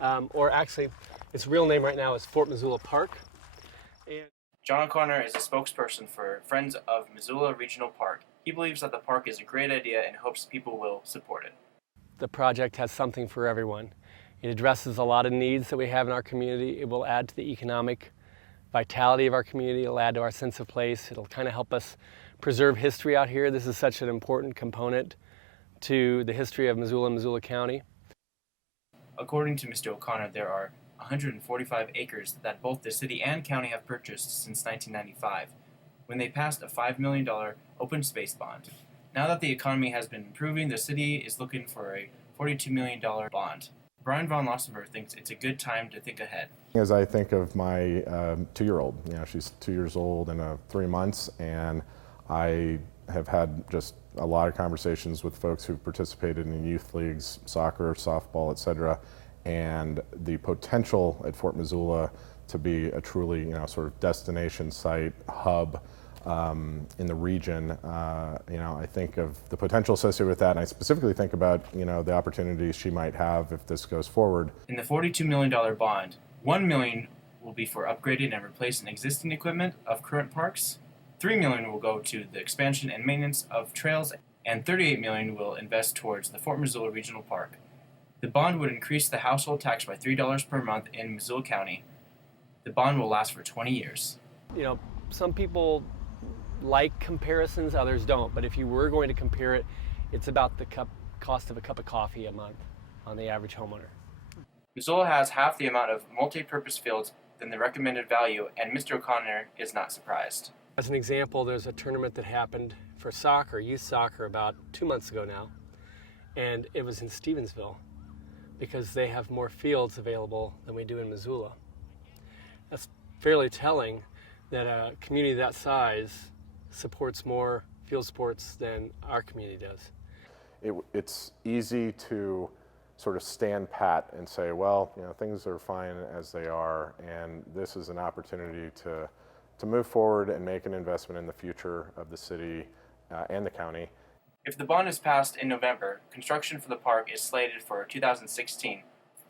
or actually, its real name right now is Fort Missoula Park. And John O'Connor is a spokesperson for Friends of Missoula Regional Park. He believes that the park is a great idea and hopes people will support it. the project has something for everyone. It addresses a lot of needs that we have in our community. It will add to the economic vitality of our community. It'll add to our sense of place. It'll kind of help us preserve history out here. This is such an important component to the history of Missoula and Missoula County. According to Mr. O'Connor, there are 145 acres that both the city and county have purchased since 1995, when they passed a $5 million open space bond. Now that the economy has been improving, the city is looking for a $42 million bond. Brian Von Lossenberg thinks it's a good time to think ahead. As I think of my 2-year-old, she's 2 years old and 3 months, and I have had just a lot of conversations with folks who've participated in youth leagues, soccer, softball, etc., and the potential at Fort Missoula to be a truly, sort of destination site, hub in the region. I think of the potential associated with that, and I specifically think about, the opportunities she might have if this goes forward. In the $42 million bond, $1 million will be for upgrading and replacing existing equipment of current parks, $3 million will go to the expansion and maintenance of trails, and $38 million will invest towards the Fort Missoula Regional Park. The bond would increase the household tax by $3 per month in Missoula County. The bond will last for 20 years. Some people like comparisons, others don't, but if you were going to compare it, it's about the cost of a cup of coffee a month on the average homeowner. Missoula has half the amount of multi-purpose fields than the recommended value, and Mr. O'Connor is not surprised. As an example, there's a tournament that happened for soccer, youth soccer, about 2 months ago now, and it was in Stevensville because they have more fields available than we do in Missoula. That's fairly telling that a community that size supports more field sports than our community does. It's easy to sort of stand pat and say, well, things are fine as they are, and this is an opportunity to move forward and make an investment in the future of the city and the county. If the bond is passed in November, construction for the park is slated for 2016,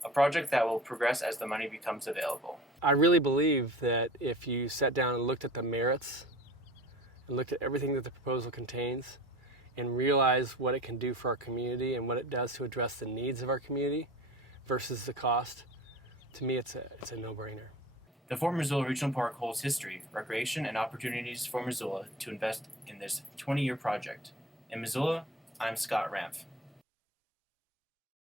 a project that will progress as the money becomes available. I really believe that if you sat down and looked at the merits and looked at everything that the proposal contains and realized what it can do for our community and what it does to address the needs of our community versus the cost, to me it's a no-brainer. The Fort Missoula Regional Park holds history, recreation, and opportunities for Missoula to invest in this 20-year project. In Missoula, I'm Scott Ranf.